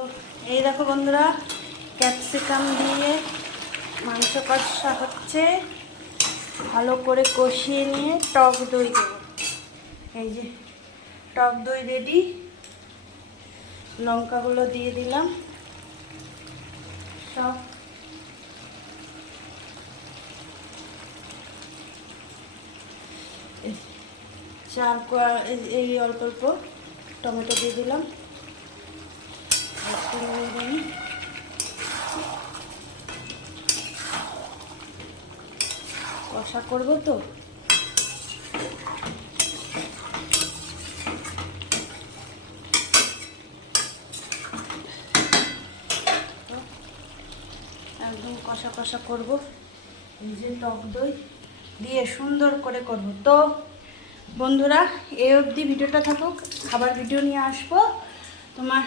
তো এই দেখো বন্ধুরা, ক্যাপসিকাম দিয়ে মাংস কষা হচ্ছে। ভালো করে কষিয়ে নিয়ে টক দই দেবো। এই যে টক দই রেডি। লঙ্কাগুলো দিয়ে দিলাম সব। এই অল্প অল্প টমেটো দিয়ে দিলাম। কষা করবো তো, একদম কষা কষা করবো। এই যে টক দই দিয়ে সুন্দর করে করব। তো বন্ধুরা, এই অবধি ভিডিওটা থাকুক, খাবার ভিডিও নিয়ে আসবো। তোমার